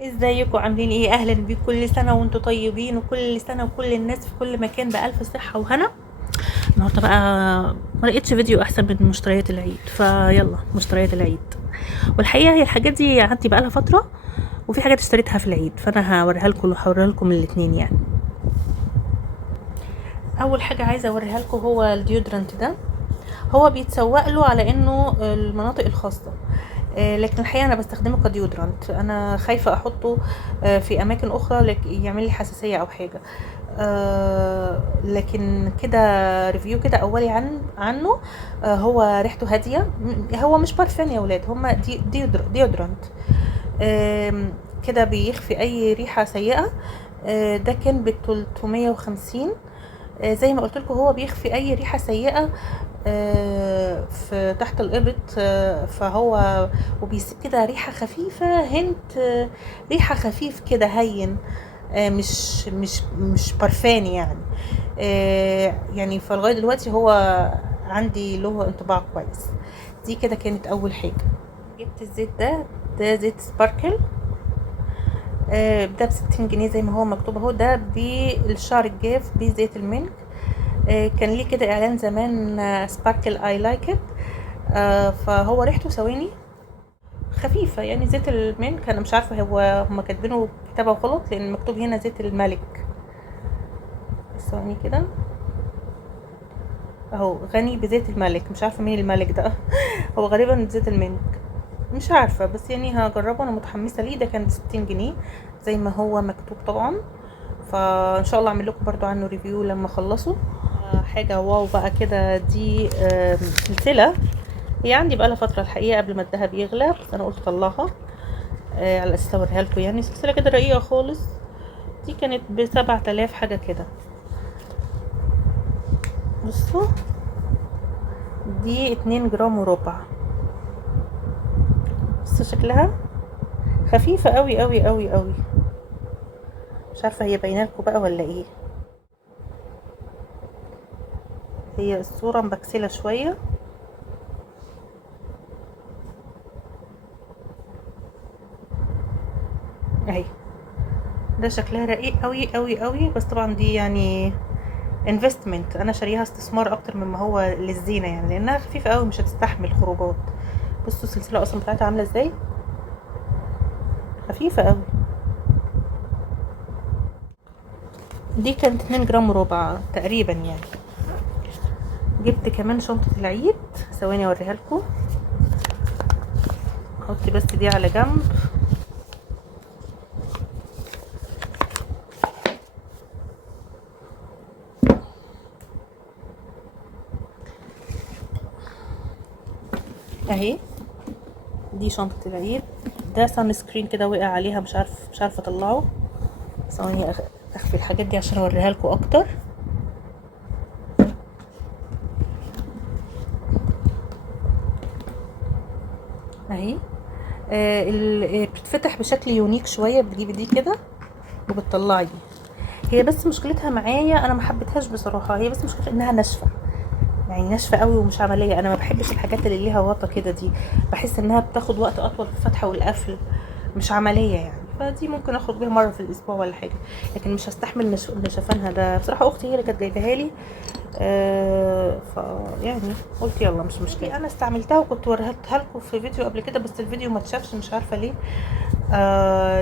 ازيكم عاملين ايه؟ اهلا بيكم، كل سنه وانتم طيبين، وكل سنه وكل الناس في كل مكان بالف صحه وهنا. النهارده بقى ما لقيتش فيديو احسن من مشتريات العيد، فيلا مشتريات العيد. والحقيقه هي الحاجات دي عندي بقى لها فتره، وفي حاجات اشتريتها في العيد، فانا هوريها لكم الاثنين يعني. اول حاجه عايزه اوريها لكم هو الديودرنت ده. هو بيتسوق له على انه المناطق الخاصه، لكن الحقيقه انا بستخدمه كديودرنت. انا خايفه احطه في اماكن اخرى يعمل لي حساسيه او حاجه. لكن كده ريفيو كده اولي عنه. هو ريحته هاديه، هو مش بارفان يا ولاد، هما ديودرنت. كده بيخفي اي ريحه سيئه. ده كان ب 350. زي ما قلت لكم هو بيخفي اي ريحه سيئه في تحت الابط. فهو وبيسيب كده ريحه خفيفه، هنت ريحه خفيف كده هين. مش برفان يعني. يعني فلغايه دلوقتي هو عندي له انطباع كويس. دي كده كانت اول حاجه. جبت الزيت ده زيت سباركل. ده ب60 جنيه زي ما هو مكتوب اهو. ده بالشعر الجاف بزيت الملك. كان ليه كده اعلان زمان، سباركل اي لايك ات. فهو ريحته ثواني خفيفه، يعني زيت الملك. انا مش عارفه هما كاتبينه كتابه غلط، لان مكتوب هنا زيت الملك. ثواني كده اهو، غني بزيت الملك. مش عارفه مين الملك ده هو غالبا زيت الملك، مش عارفه، بس يعني هجربه، انا متحمسه ليه. ده كان ب60 جنيه زي ما هو مكتوب طبعا. فان شاء الله اعمل لكم برضو عنه ريفيو لما اخلصه. حاجه واو بقى كده. دي سلسله هي عندي بقى لها فتره الحقيقه، قبل ما الدهب يغلى، بس انا قلت اطلعها على اساس اوريها لكم. يعني سلسله كده رقيقه خالص. دي كانت ب7000 حاجه كده. بصوا، دي 2 جرام وربع. بس شكلها خفيفه قوي قوي قوي قوي. مش عارفه هي باينه لكم بقى ولا ايه. هي الصوره مبكسله شويه اهي. ده شكلها رقيق قوي قوي قوي، بس طبعا دي يعني انفستمنت. انا شاريها استثمار اكتر مما هو للزينه، يعني لانها خفيفه قوي مش هتستحمل خروجات. بصوا السلسله اصلا بتاعتها عامله ازاي، خفيفه قوي. دي كانت 2 جرام وربع تقريبا يعني. جبت كمان شنطه العيد، ثواني اوريها لكم. احط بس دي على جنب. اهي دي شنطه العيد. ده سان سكرين كده وقع عليها، مش عارفه اطلعه. ثواني اخفي الحاجات دي عشان اوريها لكم اكتر. اهي. بتتفتح بشكل يونيك شويه. بتجيبي دي كده وبتطلعي دي. هي بس مشكلتها معايا، انا ما حبيتهاش بصراحه. هي بس مشكلتها انها ناشفه، يعني ناشفه قوي ومش عمليه. انا ما بحبش الحاجات اللي ليها غطا كده. دي بحس انها بتاخد وقت اطول في الفتح والقفل، مش عمليه يعني. فدي ممكن اخرج بيها مره في الاسبوع ولا حاجه، لكن مش هستحمل نشفانها. ده بصراحه اختي هي اللي كانت جايباها لي. ف يعني قلت يلا مش مشكله. انا استعملتها وكنت وريتها لكم في فيديو قبل كده، بس الفيديو ما اتشافش مش عارفه ليه.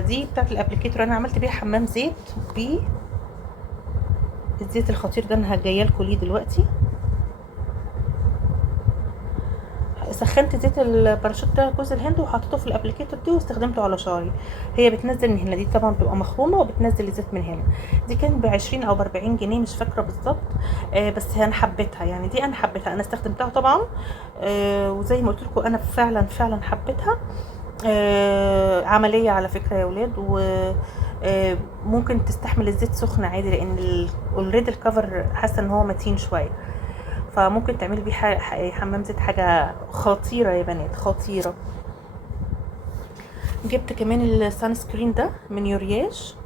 دي بتاعت الابليكيتور. انا عملت بيها حمام زيت بالزيت الخطير ده. انا جايه لكم ليه دلوقتي. سخنت زيت الباراشوت ده جوز الهند وحطيته في الابليكيتور دي واستخدمته على شعري. هي بتنزل من هنا، دي طبعا بتبقى مخرومه وبتنزل الزيت من هنا. دي كانت ب20 او ب40 جنيه، مش فاكره بالظبط. بس انا حبيتها يعني. دي انا حبيتها، انا استخدمتها طبعا. وزي ما قلت لكم انا فعلا حبيتها. عمليه على فكره يا ولاد. و ممكن تستحمل الزيت سخن عادي، لان اوريدي الكفر حاسه ان هو متين شويه. فممكن تعملي بيه حمام زيت. حاجه خطيره يا بنات، خطيره. جبت كمان السان سكرين ده من يورياش.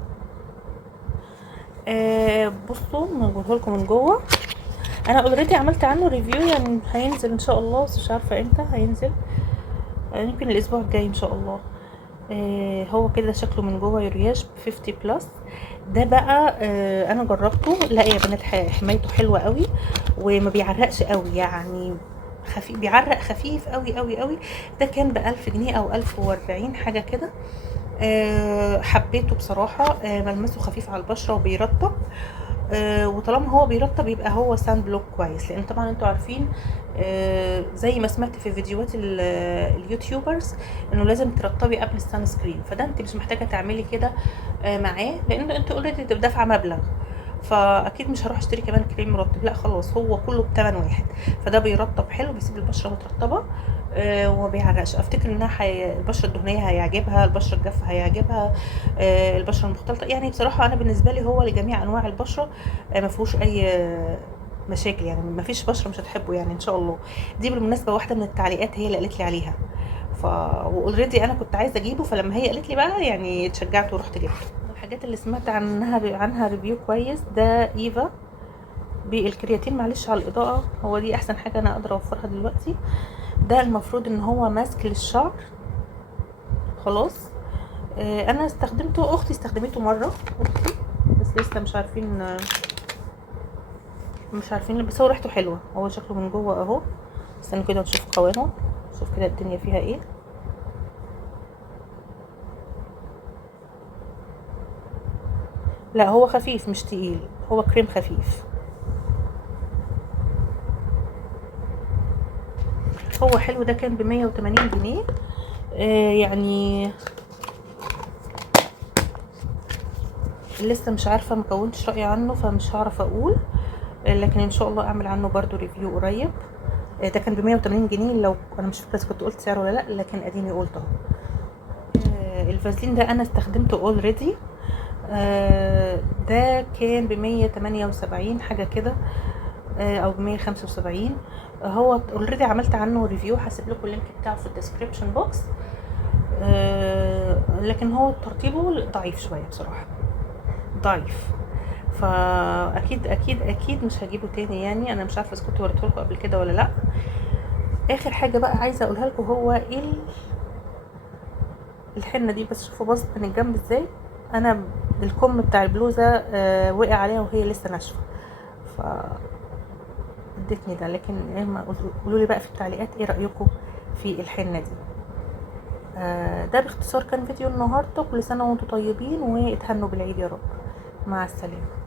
بصوا نقوله لكم من جوه. انا اوريدي عملت عنه ريفيو، يعني هينزل ان شاء الله، بس مش عارفه امتى هينزل. يمكن الاسبوع الجاي ان شاء الله. هو كده شكله من جوه يورياش 50 بلس. ده بقى انا جربته، لا يا بنات حمايته حلوه قوي وما بيعرقش قوي يعني، خفيف، بيعرق خفيف قوي قوي قوي. ده كان ب1000 جنيه او 1040 حاجه كده. حبيته بصراحه. ملمسه خفيف على البشره وبيرطب. وطالما هو بيرطب يبقى هو سان بلوك كويس، لان طبعا انتوا عارفين زي ما سمعت في فيديوهات اليوتيوبرز انه لازم ترطبي قبل السان سكرين، فده انت مش محتاجه تعملي كده معاه، لان انت اوريدي دافعه مبلغ، فاكيد مش هروح اشتري كمان كريم مرطب، لا خلاص هو كله بتمن واحد. فده بيرطب حلو، بيسيب البشره مترطبه وما بيعرقش. افتكر انها البشره الدهنيه هيعجبها، البشره الجافه هيعجبها، البشره المختلطه. يعني بصراحه انا بالنسبه لي هو لجميع انواع البشره، ما فيهوش اي مشاكل، يعني ما فيش بشره مش هتحبه يعني ان شاء الله. دي بالمناسبه واحده من التعليقات هي اللي قالت لي عليها، واوريدي انا كنت عايزه اجيبه، فلما هي قالت لي بقى يعني اتشجعت ورحت جبته. الحاجات اللي سمعت عنها ريفيو كويس، ده ايفا بالكرياتين. معلش على الاضاءه، هو دي احسن حاجه انا قادره اوفرها دلوقتي. ده المفروض ان هو ماسك للشعر خلاص. انا استخدمته، اختي استخدمته مره، اختي، بس لسه مش عارفين بس هو ريحته حلوه، هو شكله من جوه اهو. استنوا كده نشوف قوامه، شوف كده الدنيا فيها ايه. لا هو خفيف مش تقيل، هو كريم خفيف. هو حلو. ده كان ب180 جنيه. يعني لسه مش عارفه، مكونتش رأي عنه فمش هعرف اقول، لكن ان شاء الله اعمل عنه برضو ريفيو قريب. ده كان ب180 جنيه، لو انا مش فاكره كنت قلت سعره ولا لا، لكن اديني قلت اهو. الفازلين ده انا استخدمته اوريدي. ده كان ب178 حاجه كده، او ب175. هو اوريدي عملت عنه ريفيو، هسيب لكم اللينك بتاعه في الديسكريبشن بوكس. لكن هو ترطيبه ضعيف شويه بصراحه، ضعيف. فاكيد اكيد اكيد مش هجيبه تاني. يعني انا مش عارفه اذا كنت وريته لكم قبل كده ولا لا. اخر حاجه بقى عايزه اقولها لكم، هو الحنه دي، بس شوفوا باظت من الجنب ازاي. انا الكم بتاع البلوزه وقع عليها وهي لسه ناشفه، ف ادتني ده. لكن قولوا لي بقى في التعليقات ايه رايكم في الحنه دي. ده باختصار كان فيديو النهارده. كل سنه وانتم طيبين واتهنوا بالعيد يا رب. مع السلامه.